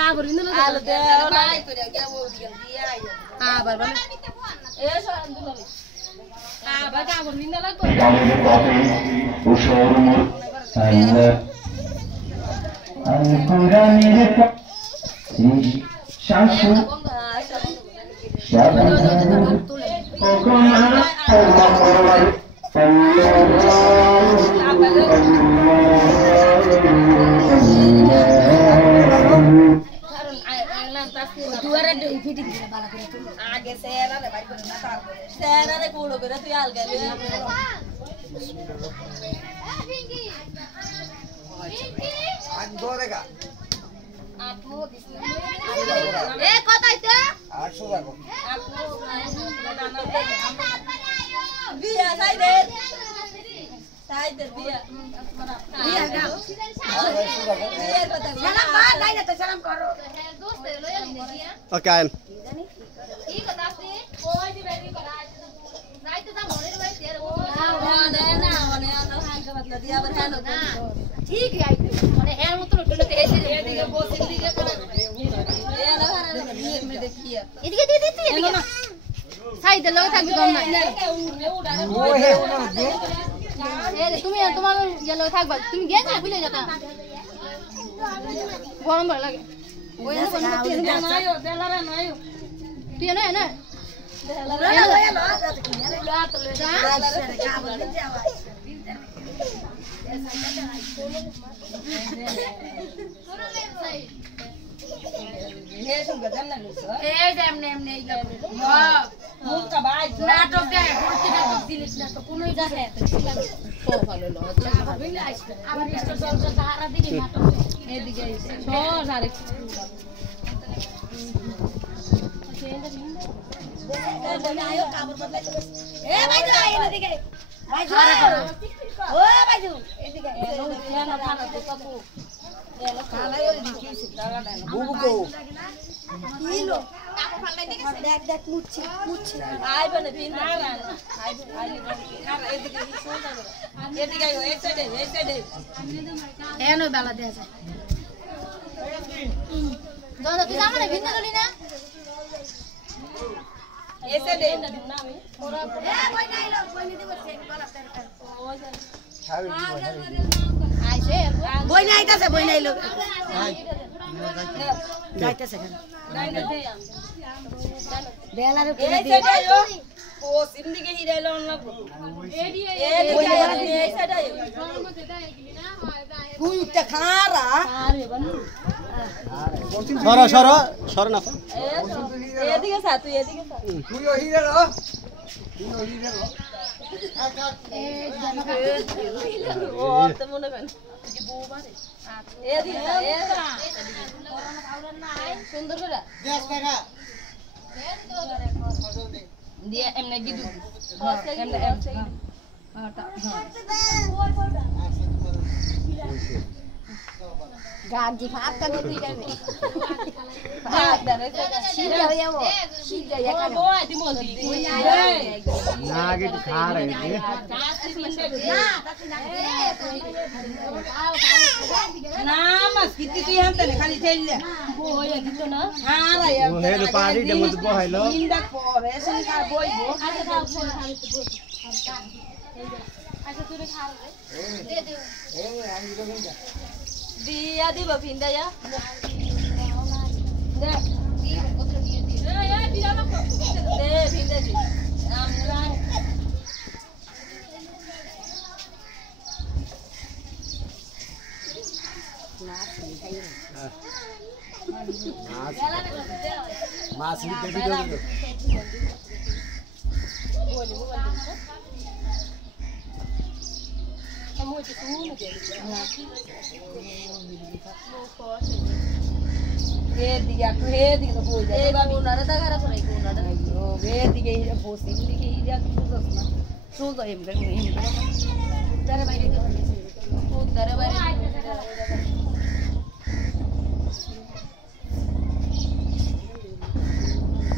কাবর বিন্দু আলো দে লাই করে গিয়া ও দিকে দিয়া আবার বলে এ সরন দুলো আবার কাবর বিন্দু লাগতো আমাদের কফি উশরমুর আল-কুরআনের শাশু आगे सेरा रे भाई बोलना था सेरा रे बोलो बेरा तू यार गले आज गोरेगा आपको এ কথাইতে 800 টাকা आपको बिया साइडे बिया বিয়া গাও बिया কথা সালাম কর নাই না তো সালাম করো ওকে আইন ঠিক আছে ওই দি বেরি করা রাইতে দাম হরে ভাই তের ও ना हांगा मतलब दिया बर है ना ঠিক আই মানে এর মত লুটলে তে এসে এদিকে বসে দিকে করে এ লাগা রে বিয়ে মে দেখিয়া এদিকে দি তুই এদিকে সাইডে লগে থাকবি কম না ও হে ওনা দে এ তুমি তোমার ইয়া লগে থাকবা তুমি গেছে ভুলে যাতা গরম ভালো লাগে ওই আছে না নাইও দেলারে নাইও তুই না না हे तुम गजन ना लो এই যে এমনি এমনি হ্যাঁ मुंह का बाज নাটক দেয় ভর্তি নাটক দিলিস না তো কোনোই যাবে তো ভালো লজ্জা হবে না আবার মিস্টার জলসা সাহারা দিবি নাটক এদিকে এসে সর সারে बनायो काबर बदला ए भाई जा एदिके भाई जा ओ भाई जा एदिके नो खाना खाना तो कबू एलो खाला यो दिखी सितारा ना बुबु को किलो काको फालले दिखे देख देख मुच्छी मुच्छी आइ बने पिन आइ खाना एदिके सो जा एदिके यो एक साइड এনো বেলা দেয়া যায় দাদা তুই জামানে ভিন্ন গলি না ऐसे दे ना मैं এ কই নাই লোক কই নি দিব সেন গলা তেরটা খাবে আইছে বই নাই তাছে বই নাই লোক যাইতেছে কেন बेला रे कोई दे यो ओ सिंधी के हिरे लो ना ए ऐसे दे कुई त खारा সরো সরো সরো না এদিকে সা তুই এদিকে সা তুই ওই রে লো তুই ওই রে লো ও তো মনে করেন যে বউ বারে এদিকে সা এ সুন্দর করে 10 টাকা দিয়ে এমনে গিদু এমনে গাজি ভাত কা দিতে যাবে ভাত দারে শিরা যাবো শিরা ও একা বয় দি মল দি না আগে তো খা রে না মাস কিতি তুই হাম তনে খালি ঠেললে বই দিত না হারা ইয়া ও হেলো পাড়ি দে মত বহাইলো ইন্দা পরে সনকা বইবো আচ্ছা খাও খাও আচ্ছা তুই খা দে দে এই আমি তো গেল দিয়া দিব ভিন্দা ইয়া দে দি কত দিয়ে দি এ দিলা না দে ভিন্দা দি আমরা মাছ দিতে দিও Hedi to boy ja. Ba mi nara da gara kore ko nara. Yo hedi ke hira bosi hedi ke hira to dosna. So to em ga. Dare bayre to. O dare bayre.